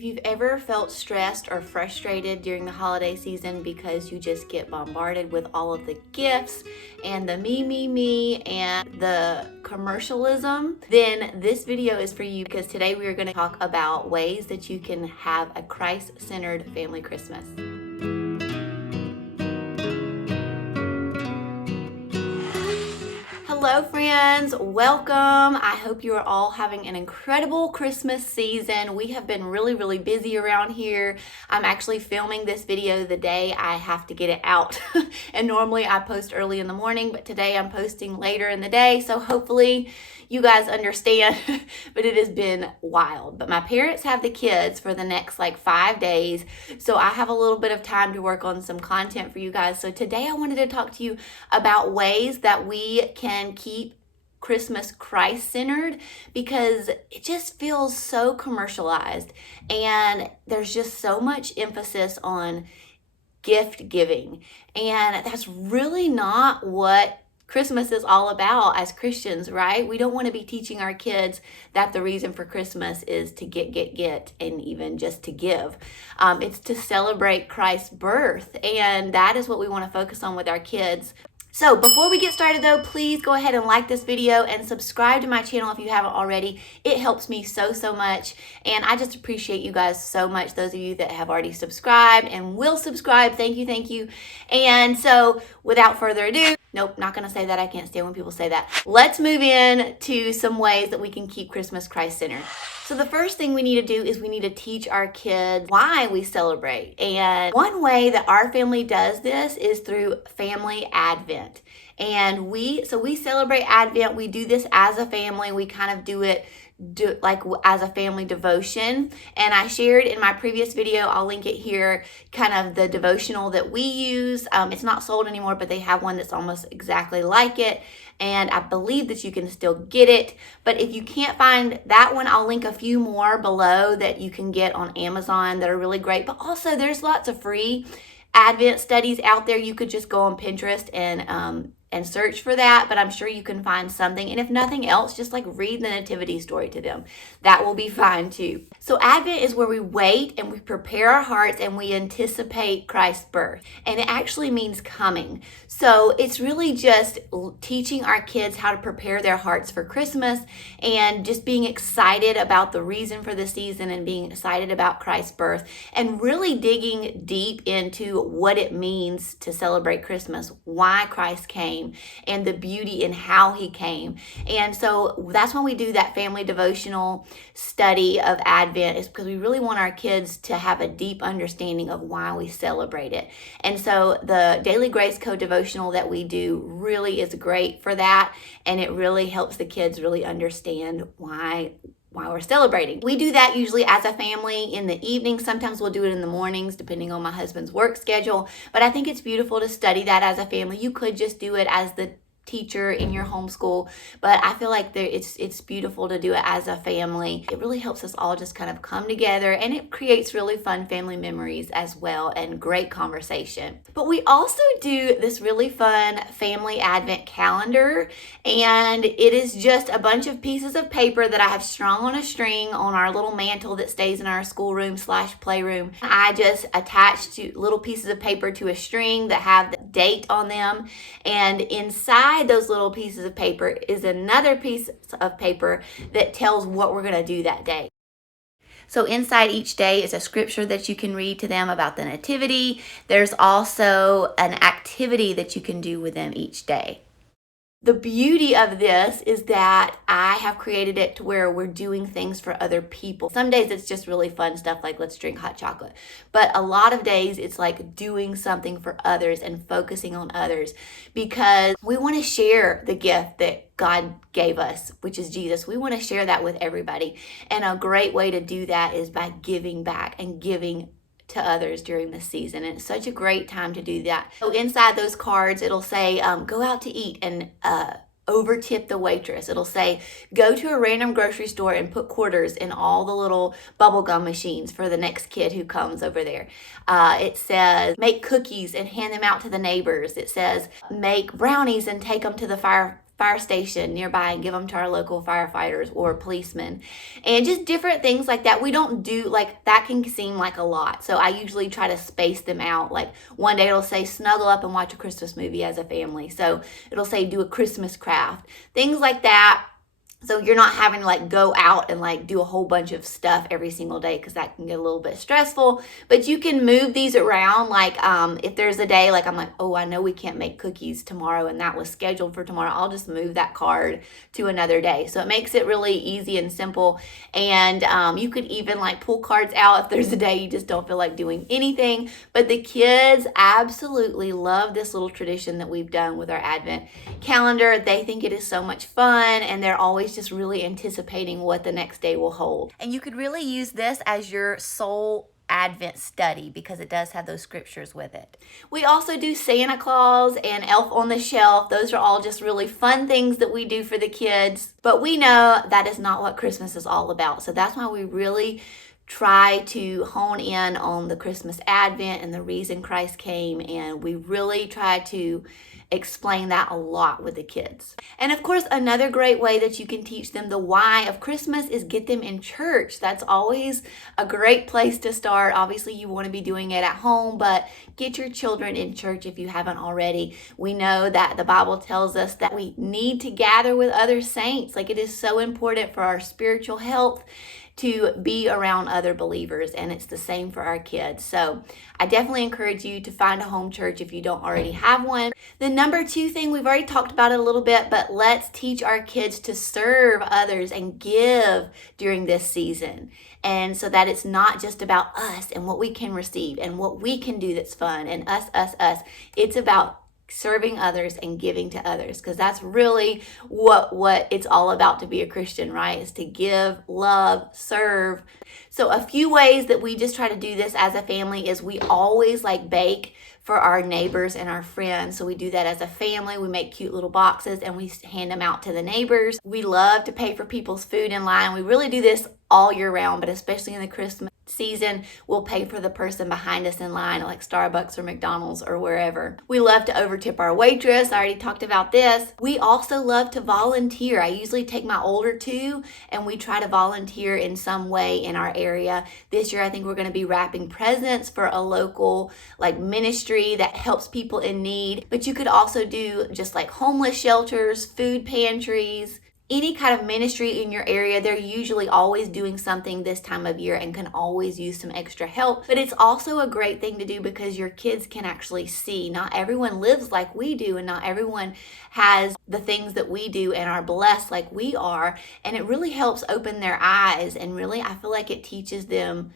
If you've ever felt stressed or frustrated during the holiday season because you just get bombarded with all of the gifts and the me, and the commercialism, then this video is for you, because today we are going to talk about ways that you can have a Christ-centered family Christmas. Hello friends, welcome. I hope you are all having an incredible Christmas season. We have been really busy around here. I'm actually filming this video the day I have to get it out. And normally I post early in the morning, but today I'm posting later in the day. So hopefully you guys understand, but it has been wild. But my parents have the kids for the next 5 days. So I have a little bit of time to work on some content for you guys. So today I wanted to talk to you about ways that we can keep Christmas Christ-centered, because it just feels so commercialized and there's just so much emphasis on gift giving. And that's really not what Christmas is all about as Christians, right? We don't want to be teaching our kids that the reason for Christmas is to get, and even just to give. It's to celebrate Christ's birth, and that is what we want to focus on with our kids. So before we get started though, please go ahead and like this video and subscribe to my channel if you haven't already. It helps me so much, and I just appreciate you guys so much. Those of you that have already subscribed and will subscribe, thank you. And so without further ado, nope, not gonna say that. I can't stand when people say that. Let's move in to some ways that we can keep Christmas Christ-centered. So the first thing we need to do is we need to teach our kids why we celebrate. And one way that our family does this is through family Advent. And we celebrate Advent. We do this as a family. We kind of do it as a family devotion. And I shared in my previous video, I'll link it here, kind of the devotional that we use. It's not sold anymore, but they have one that's almost exactly like it. And I believe that you can still get it. But if you can't find that one, I'll link a few more below that you can get on Amazon that are really great. But also there's lots of free Advent studies out there. You could just go on Pinterest and search for that, but I'm sure you can find something. And if nothing else, just read the nativity story to them. That will be fine too. So Advent is where we wait and we prepare our hearts and we anticipate Christ's birth. And it actually means coming. So it's really just teaching our kids how to prepare their hearts for Christmas, and just being excited about the reason for the season and being excited about Christ's birth, and really digging deep into what it means to celebrate Christmas, why Christ came, and the beauty in how he came. And so that's when we do that family devotional study of Advent, is because we really want our kids to have a deep understanding of why we celebrate it. And so the Daily Grace Code devotional that we do really is great for that, and it really helps the kids really understand why we're celebrating. We do that usually as a family in the evening. Sometimes we'll do it in the mornings depending on my husband's work schedule, but I think it's beautiful to study that as a family. You could just do it as the teacher in your homeschool, but I feel like it's beautiful to do it as a family. It really helps us all just kind of come together, and it creates really fun family memories as well, and great conversation. But we also do this really fun family Advent calendar, and it is just a bunch of pieces of paper that I have strung on a string on our little mantle that stays in our schoolroom / playroom. I just attach little pieces of paper to a string that have the date on them, and inside those little pieces of paper is another piece of paper that tells what we're going to do that day. So inside each day is a scripture that you can read to them about the nativity. There's also an activity that you can do with them each day. The beauty of this is that I have created it to where we're doing things for other people. Some days it's just really fun stuff like let's drink hot chocolate. But a lot of days it's like doing something for others and focusing on others, because we want to share the gift that God gave us, which is Jesus. We want to share that with everybody. And a great way to do that is by giving back and giving to others during the season. And it's such a great time to do that. So inside those cards, it'll say, go out to eat and over tip the waitress. It'll say, go to a random grocery store and put quarters in all the little bubblegum machines for the next kid who comes over there. It says, make cookies and hand them out to the neighbors. It says, make brownies and take them to the fire station nearby and give them to our local firefighters or policemen, and just different things like that. We don't do, like, that can seem like a lot, so I usually try to space them out. Like, one day it'll say snuggle up and watch a Christmas movie as a family, so it'll say do a Christmas craft, things like that. So you're not having to like go out and like do a whole bunch of stuff every single day, because that can get a little bit stressful. But you can move these around. Like if there's a day like I'm like, oh, I know we can't make cookies tomorrow and that was scheduled for tomorrow, I'll just move that card to another day. So it makes it really easy and simple. And you could even like pull cards out if there's a day you just don't feel like doing anything. But the kids absolutely love this little tradition that we've done with our Advent calendar. They think it is so much fun, and they're always just really anticipating what the next day will hold. And you could really use this as your sole Advent study, because it does have those scriptures with it. We also do Santa Claus and Elf on the Shelf. Those are all just really fun things that we do for the kids. But we know that is not what Christmas is all about. So that's why we really try to hone in on the Christmas Advent and the reason Christ came. And we really try to explain that a lot with the kids. And of course, another great way that you can teach them the why of Christmas is get them in church. That's always a great place to start. Obviously, you want to be doing it at home, but get your children in church if you haven't already. We know that the Bible tells us that we need to gather with other saints. Like, it is so important for our spiritual health to be around other believers, and it's the same for our kids. So I definitely encourage you to find a home church if you don't already have one. The number 2 thing, we've already talked about it a little bit, but let's teach our kids to serve others and give during this season. And so that it's not just about us and what we can receive and what we can do that's fun and us. It's about serving others and giving to others, because that's really what it's all about to be a Christian, right? Is to give, love, serve. So a few ways that we just try to do this as a family is we always like bake for our neighbors and our friends. So we do that as a family. We make cute little boxes and we hand them out to the neighbors. We love to pay for people's food in line. We really do this all year round, but especially in the Christmas season, we'll pay for the person behind us in line at like Starbucks or McDonald's or wherever. We love to overtip our waitress. I already talked about this. We also love to volunteer. I usually take my older 2 and we try to volunteer in some way in our area. This year, I think we're going to be wrapping presents for a local like ministry that helps people in need. But you could also do just like homeless shelters, food pantries, any kind of ministry in your area. They're usually always doing something this time of year and can always use some extra help. But it's also a great thing to do because your kids can actually see. Not everyone lives like we do, and not everyone has the things that we do and are blessed like we are. And it really helps open their eyes, and really I feel like it teaches them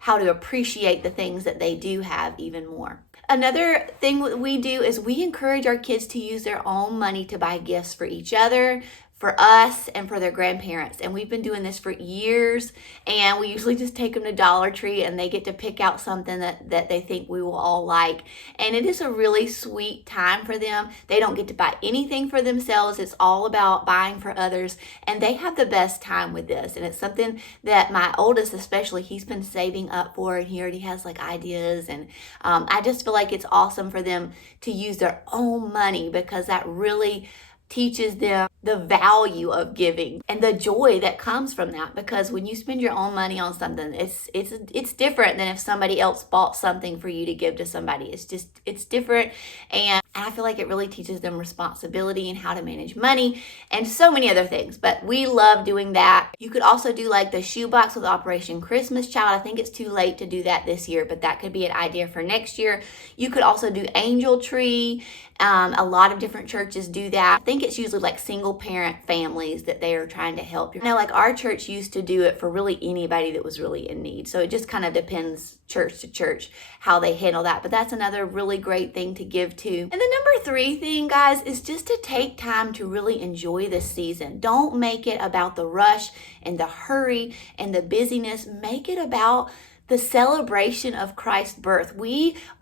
how to appreciate the things that they do have even more. Another thing that we do is we encourage our kids to use their own money to buy gifts for each other, for us, and for their grandparents. And we've been doing this for years, and we usually just take them to Dollar Tree and they get to pick out something that they think we will all like. And it is a really sweet time for them. They don't get to buy anything for themselves. It's all about buying for others, and they have the best time with this. And it's something that my oldest especially, he's been saving up for, and he already has like ideas. And I just feel like it's awesome for them to use their own money, because that really teaches them the value of giving and the joy that comes from that. Because when you spend your own money on something, it's different than if somebody else bought something for you to give to somebody. It's different, and I feel like it really teaches them responsibility and how to manage money and so many other things. But we love doing that. You could also do like the shoebox with Operation Christmas Child. I think it's too late to do that this year, but that could be an idea for next year. You could also do angel tree. A lot of different churches do that. I think it's usually like single parent families that they are trying to help. You know, like our church used to do it for really anybody that was really in need. So it just kind of depends church to church how they handle that. But that's another really great thing to give to. And the number 3 thing, guys, is just to take time to really enjoy this season. Don't make it about the rush and the hurry and the busyness. Make it about the celebration of Christ's birth.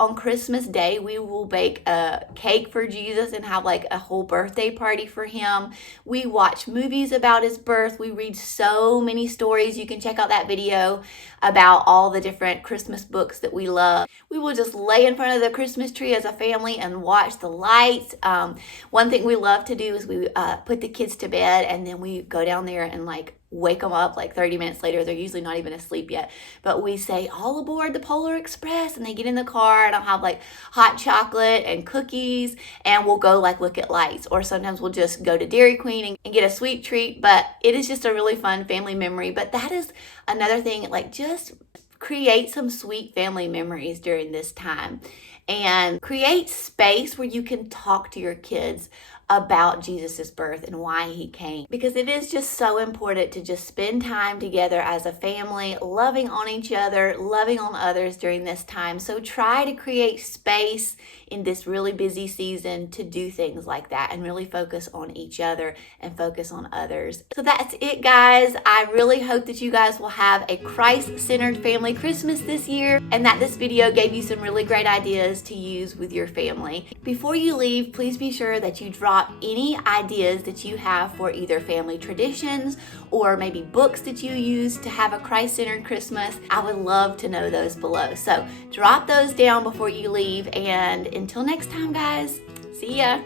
On Christmas Day, we will bake a cake for Jesus and have like a whole birthday party for him. We watch movies about his birth. We read so many stories. You can check out that video about all the different Christmas books that we love. We will just lay in front of the Christmas tree as a family and watch the lights. One thing we love to do is we put the kids to bed, and then we go down there and like wake them up like 30 minutes later. They're usually not even asleep yet, but we say, all aboard the Polar Express, and they get in the car, and I'll have like hot chocolate and cookies, and we'll go like look at lights, or sometimes we'll just go to Dairy Queen and get a sweet treat. But it is just a really fun family memory. But that is another thing, like just create some sweet family memories during this time, and create space where you can talk to your kids about Jesus's birth and why he came, because it is just so important to just spend time together as a family, loving on each other, loving on others during this time. So try to create space in this really busy season to do things like that and really focus on each other and focus on others. So that's it, guys. I really hope that you guys will have a Christ-centered family Christmas this year, and that this video gave you some really great ideas to use with your family. Before you leave, please be sure that you drop any ideas that you have for either family traditions or maybe books that you use to have a Christ-centered Christmas. I would love to know those below. So drop those down before you leave, and until next time, guys, see ya.